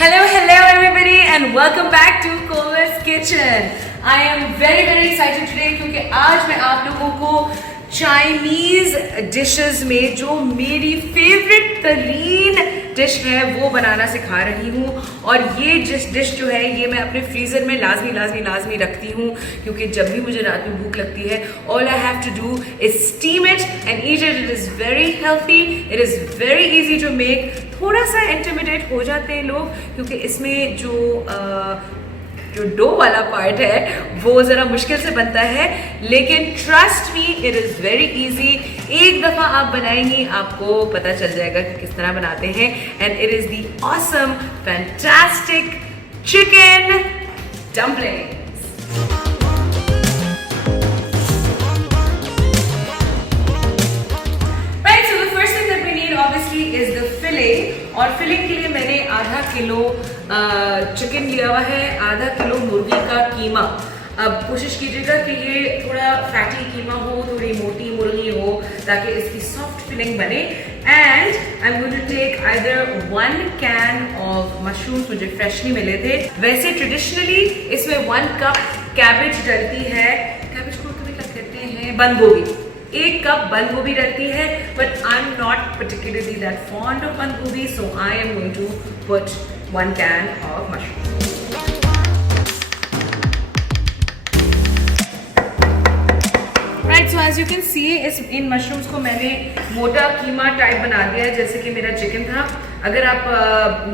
Hello everybody and welcome back to Cole's Kitchen. I am very excited today क्योंकि आज मैं आप लोगों को चाइनीज डिशेस में जो मेरी फेवरेट तरीन डिश है वो बनाना सिखा रही हूँ। और ये डिश जो है ये मैं अपने फ्रीज़र में लाजमी रखती हूँ क्योंकि जब भी मुझे रात में भूख लगती है all I have to do is steam it and eat it. It is very healthy, it is very easy to make. थोड़ा सा इंटिमिडेट हो जाते हैं लोग क्योंकि इसमें जो डो वाला पार्ट है वो ज़रा मुश्किल से बनता है, लेकिन trust me it is very easy. एक दफ़ा आप बनाएंगी आपको पता चल जाएगा कि किस तरह बनाते हैं। And it is the awesome fantastic chicken dumplings. Obviously is the filling, और फिलिंग के लिए मैंने आधा किलो चिकन लिया हुआ है, आधा किलो मुर्गी का कीमा। अब कोशिश कीजिएगा कि ये थोड़ा फैटी कीमा हो, थोड़ी मोटी मुर्गी हो ताकि इसकी सॉफ्ट फिलिंग बने। And I am going to take either 1 can of mushrooms, मुझे फ्रेशली मिले थे। वैसे ट्रेडिशनली इसमें 1 कप कैबेज डलती है। कैबेज को तुम्हें क्या कहते हैं? बंद गोभी। 1 कप बंद गोभी रहती है, but I am not particularly that fond of बंद गोभी, so I am going to put 1 can of mushroom. Right, so as you can see in mushrooms को मैंने मोटा कीमा टाइप बना दिया है जैसे कि मेरा चिकन था। अगर आप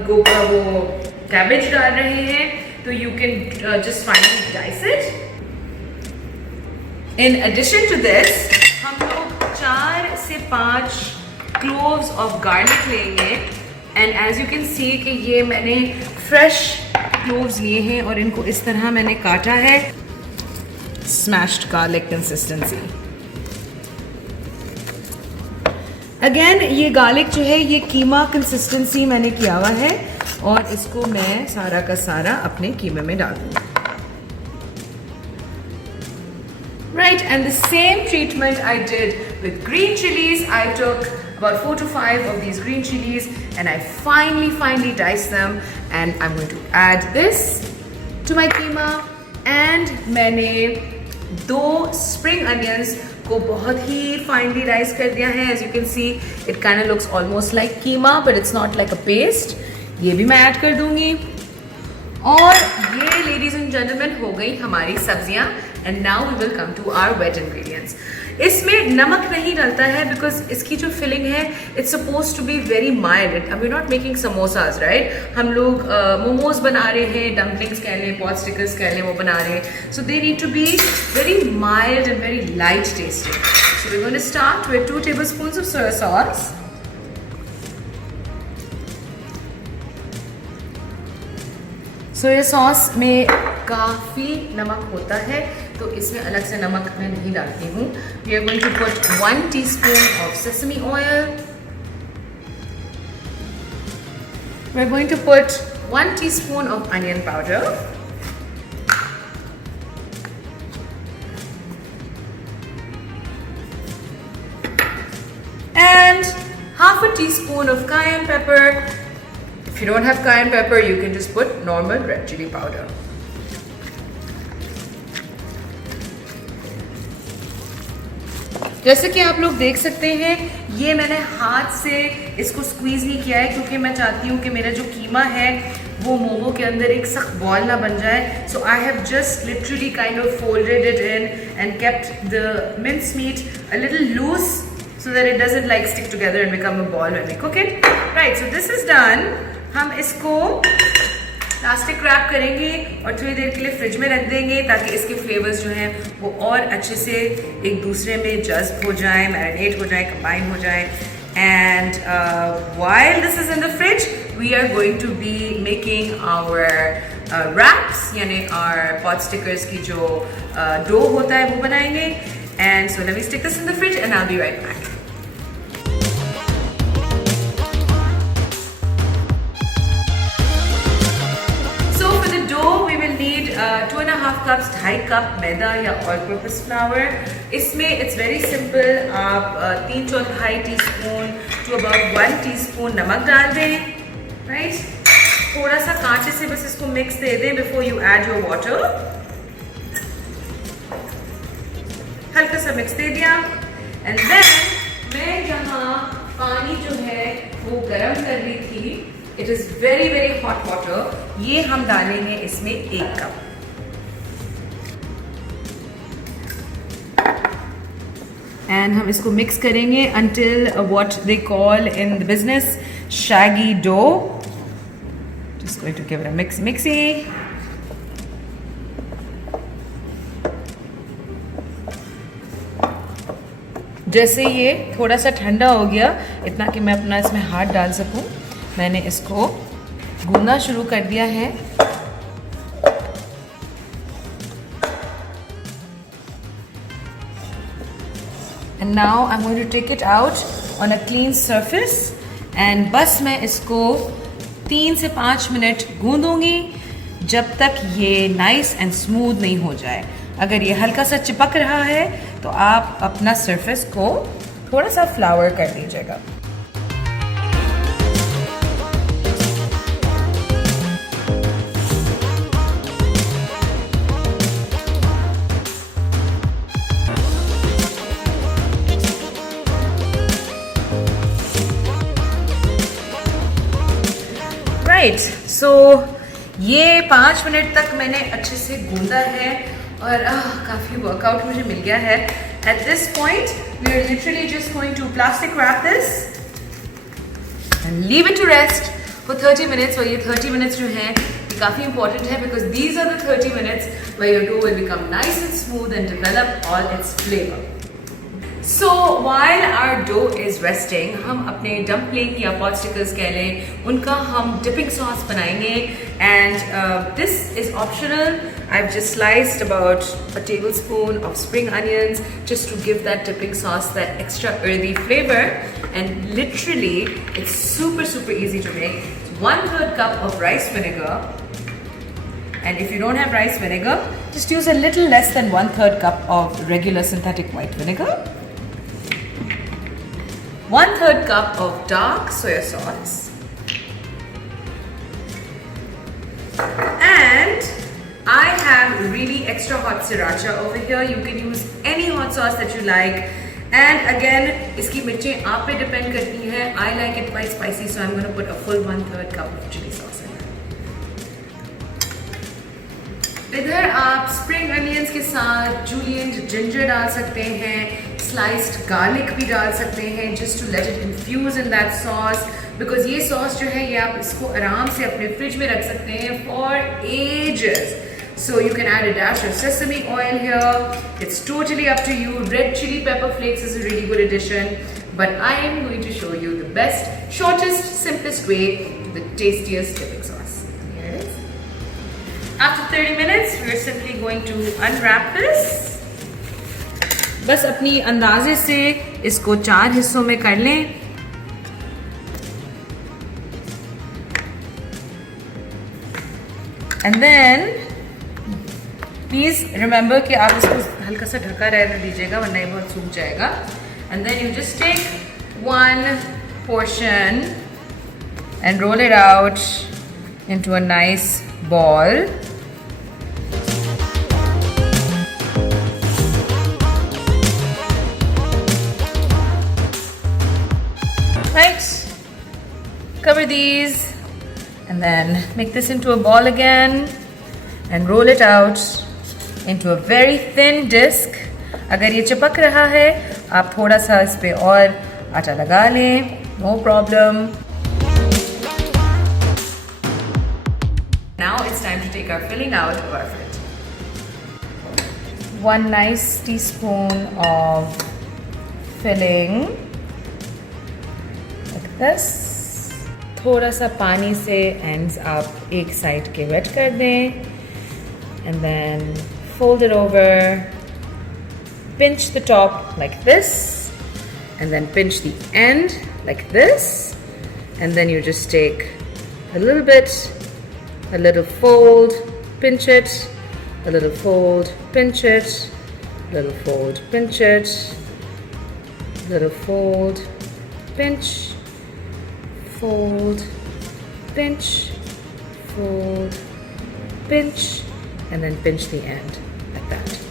वो कैबेज डाल रहे हैं तो you can just finely dice it. In addition to this हम लोग 4 से 5 क्लोव्स ऑफ गार्लिक लेंगे। And as you can see कि ये मैंने फ्रेश क्लोव्स लिए हैं और इनको इस तरह मैंने काटा है, स्मैश्ड गार्लिक कंसिस्टेंसी। अगेन ये गार्लिक जो है ये कीमा कंसिस्टेंसी मैंने किया हुआ है और इसको मैं सारा का सारा अपने कीमे में डाल दूँगी। Right, and the same treatment I did with green chilies. I took about 4 to 5 of these green chilies and I finely diced them, and I'm going to add this to my keema. And मैंने 2 spring onions को बहुत ही finely dice कर दिया है। As you can see, it kind of looks almost like keema, but it's not like a paste. ये भी मैं add कर दूंगी। और ये लेडीज एंड जेंटलमैन हो गई हमारी सब्जियां। And now we will come to our veg ingredients. इसमें नमक नहीं डलता है बिकॉज इसकी जो फिलिंग है it's suppose to be very mild. We not making samosas, right? हम लोग मोमोज बना रहे हैं, डम्पलिंग्स कह लें, पॉट स्टिकर्स कह लें, वो बना रहे हैं। So they need to be very mild and very light tasting. So we going to start with 2 tablespoons of soya sauce। Soya sauce में काफ़ी नमक होता है तो इसमें अलग से नमक मैं नहीं डालती हूँ। We are going to put 1 teaspoon of sesame oil. We are going to put 1 teaspoon of onion powder. And half a teaspoon of cayenne pepper. If you don't have cayenne pepper, you can just put normal red chili powder. जैसे कि आप लोग देख सकते हैं ये मैंने हाथ से इसको स्क्वीज नहीं किया है क्योंकि मैं चाहती हूँ कि मेरा जो कीमा है वो मोमो के अंदर एक सख्त बॉल ना बन जाए। So I have just literally kind of folded it in and kept the mince meat a little loose so that it doesn't like stick together and become a ball when we cook it. Right, so this is done. हम इसको plastic wrap करेंगे और थोड़ी देर के लिए fridge में रख देंगे ताकि इसके फ्लेवर्स जो हैं वो और अच्छे से एक दूसरे में जज्ब हो जाए, मैरिनेट हो जाए, कंबाइन हो जाए। And while this is in the fridge, we are going to be making our wraps, यानी our pot stickers की जो डो होता है वो बनाएंगे। And so let me stick this in the fridge and I'll be right back. We will need 2.5 cups, 2.5 cup मैदा या all purpose flower. इसमें it's very simple, आप 3/4 टीस्पून टू अबाउट 1 टीस्पून नमक डाल दें, राइट? थोड़ा सा कांटे से बस इसको मिक्स दे दें before you add your water. हल्का सा मिक्स दे दिया एंड देन मैं यहाँ पानी जो है वो गरम कर ली थी, it is very very hot water, ये हम डालेंगे इसमें 1 कप। एंड हम इसको मिक्स करेंगे until what they call in the business shaggy dough. Just going to give it a mixy. जैसे ये थोड़ा सा ठंडा हो गया, इतना कि मैं अपना इसमें हाथ डाल सकूं, मैंने इसको गूंदना शुरू कर दिया है। And now I'm going to take it out on a clean surface and बस मैं इसको 3 से 5 मिनट गूंदूंगी जब तक ये नाइस एंड स्मूथ नहीं हो जाए। अगर ये हल्का सा चिपक रहा है तो आप अपना सरफेस को थोड़ा सा फ्लावर कर दीजिएगा। राइट, सो ये 5 मिनट तक मैंने अच्छे से गूंदा है और काफ़ी वर्कआउट मुझे मिल गया है। At this point we are literally just going to plastic wrap this and leave it to rest for 30 minutes. और ये 30 मिनट्स जो हैं ये काफ़ी इंपॉर्टेंट है because these are the 30 minutes where your dough will become nice and smooth and develop all its flavour. So while our dough is resting, हम अपने dumpling या popsicles कह लें, उनका हम dipping sauce बनाएंगे and this is optional. I've just sliced about a tablespoon of spring onions just to give that dipping sauce that extra earthy flavor, and literally it's super easy to make. 1/3 cup of rice vinegar, and if you don't have rice vinegar, just use a little less than 1/3 cup of regular synthetic white vinegar. 1/3 cup of dark soya sauce, and I have really extra hot sriracha over here. You can use any hot sauce that you like, and again इसकी मिर्चें आप पे depend करती हैं। I like it quite spicy, so I'm going to put a full 1/3 cup of chili sauce in here. इधर आप spring onions के साथ जूलियन जिंजर डाल सकते हैं, स्लाइस्ड गार्लिक भी डाल सकते हैं just to let it infuse in that sauce, because ये सॉस जो है ये आप इसको आराम से अपने फ्रिज में रख सकते हैं for ages. So you can add a dash of sesame oil here. It's totally up to you. Red chili pepper flakes is a really good addition, but I am going to show you the best, shortest, simplest way to the tastiest dipping sauce. Here it is. After 30 minutes, we're simply going to unwrap this. बस अपनी अंदाजे से इसको 4 हिस्सों में कर लें। And then please remember कि आप इसको हल्का सा ढका रहने दीजिएगा वरना ये बहुत सूख जाएगा। And then you just take one portion and roll it out into a nice ball. Right, cover these and then make this into a ball again and roll it out into a very thin disc. अगर ये चिपक रहा है आप थोड़ा सा इस पे और आटा लगा लें, no problem. Now it's time to take our filling out of our fridge. 1 nice teaspoon of filling like this. थोड़ा सा पानी से ends आप एक साइड के वेट कर दें and then fold it over, pinch the top like this and then pinch the end like this, and then you just take a little bit, a little fold, pinch it, a little fold, pinch it, little fold, pinch it, little fold, pinch, fold, pinch, fold, pinch, and then pinch the end like that.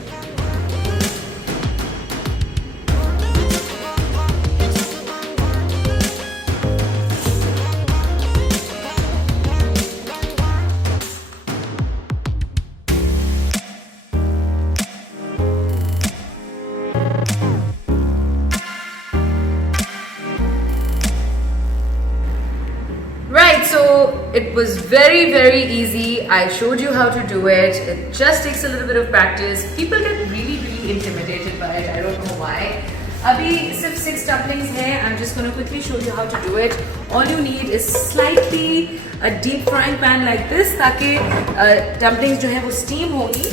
Right, so it was very, very easy. I showed you how to do it. It just takes a little bit of practice. People get really, really intimidated by it. I don't know why. Abhi sirf 6 dumplings hai. I'm just going to quickly show you how to do it. All you need is slightly a deep frying pan like this, ताकि dumplings जो है वो steam होगी.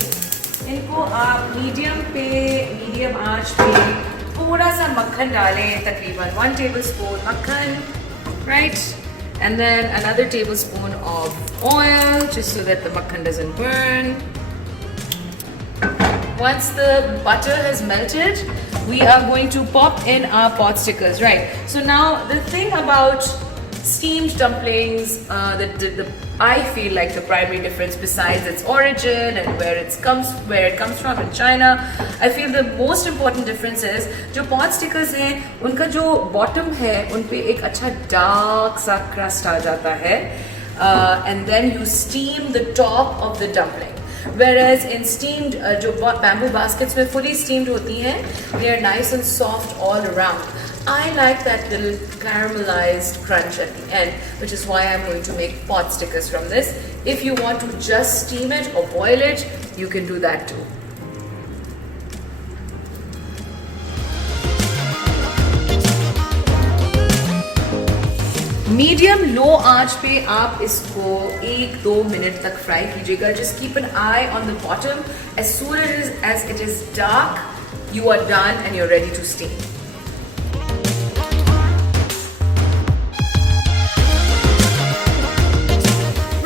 इनको आप medium आंच पे थोड़ा सा मक्खन डालें, तकरीबन 1 tablespoon मक्खन, right? And then another tablespoon of oil, just so that the makhan doesn't burn. Once the butter has melted, we are going to pop in our pot stickers, right? So now the thing about steamed dumplings, I feel like the primary difference, besides its origin and where it comes from in China, I feel the most important difference is जो pot stickers हैं, उनका जो bottom है, उनपे एक अच्छा dark सा crust आ जाता है, and then you steam the top of the dumpling. Whereas in steamed, जो bamboo baskets में fully steamed होती हैं, they are nice and soft all around. I like that little caramelized crunch at the end, which is why I'm going to make pot stickers from this. If you want to just steam it or boil it, you can do that too. Medium low आंच पे आप इसको 1-2 minute तक fry कीजिएगा. Just keep an eye on the bottom. As soon as it is dark, you are done and you're ready to steam.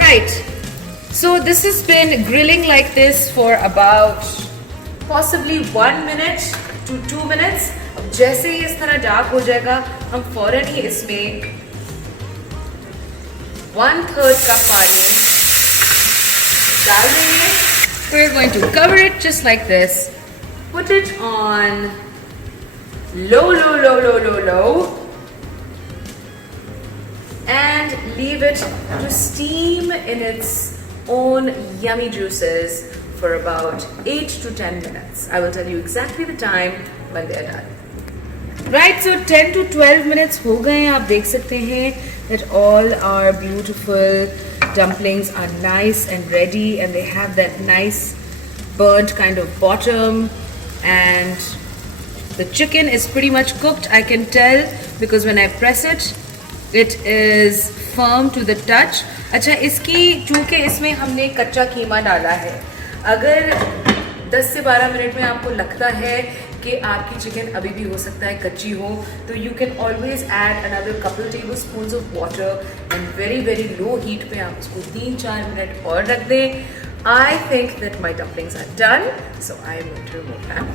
Right, so this has been grilling like this for about possibly 1 minute to 2 minutes. अब जैसे ही इस तरह dark हो जाएगा, हम फौरन ही इसमें 1/3 cup पानी डाल देंगे. We're going to cover it just like this. Put it on low. And leave it to steam in its own yummy juices for about 8 to 10 minutes. I will tell you exactly the time when they are done. Right, so 10 to 12 minutes हो गए. आप देख सकते हैं that all our beautiful dumplings are nice and ready, and they have that nice burnt kind of bottom, and the chicken is pretty much cooked. I can tell because when I press it, it is firm to the touch. अच्छा, इसकी चूँकि इसमें हमने कच्चा कीमा डाला है, अगर 10 से 12 मिनट में आपको लगता है कि आपकी चिकन अभी भी हो सकता है कच्ची हो, तो you can always add another couple tablespoons of water and very low heat पे आप उसको 3-4 मिनट और रख दें. I think that my dumplings are done, so I am going to remove them.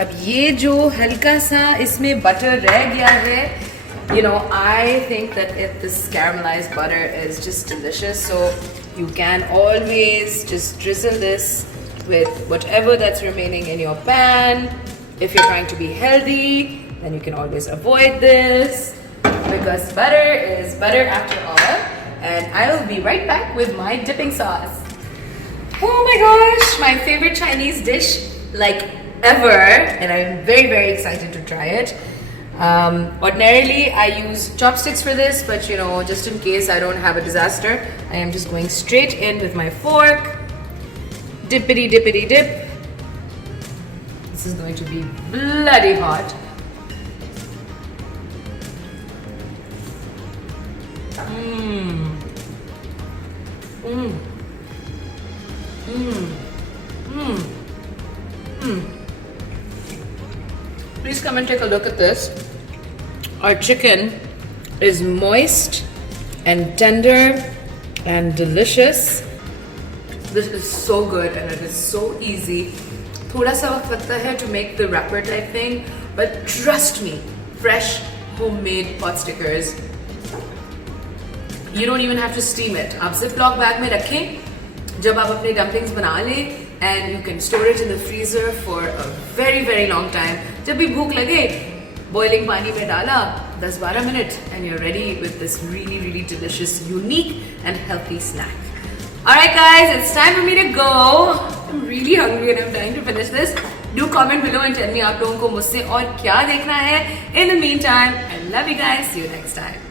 अब ये जो हल्का सा इसमें बटर रह गया है, you know, I think that this caramelized butter is just delicious. So you can always just drizzle this with whatever that's remaining in your pan. If you're trying to be healthy, then you can always avoid this, because butter is butter after all. And I will be right back with my dipping sauce. Oh my gosh, my favorite Chinese dish, like ever, and I'm very excited to try it. Ordinarily I use chopsticks for this, but you know, just in case I don't have a disaster, I am just going straight in with my fork. Dippity dip. This is going to be bloody hot. Please come and take a look at this. Our chicken is moist and tender and delicious. This is so good, and it is so easy थोड़ा सा वक्त लगता है to make the wrapper type thing, but trust me, fresh homemade pot stickers, you don't even have to steam it. आप ziploc bag में रखें जब आप अपने dumplings बना लें, and you can store it in the freezer for a very very long time. जब भी भूख लगे boiling पानी में डाला 10-12 minutes and you're ready with this really really delicious, unique and healthy snack. Alright guys, it's time for me to go. I'm really hungry and I'm dying to finish this. Do comment below and tell me आप लोगों को मुझसे और क्या देखना है. In the meantime, I love you guys. See you next time.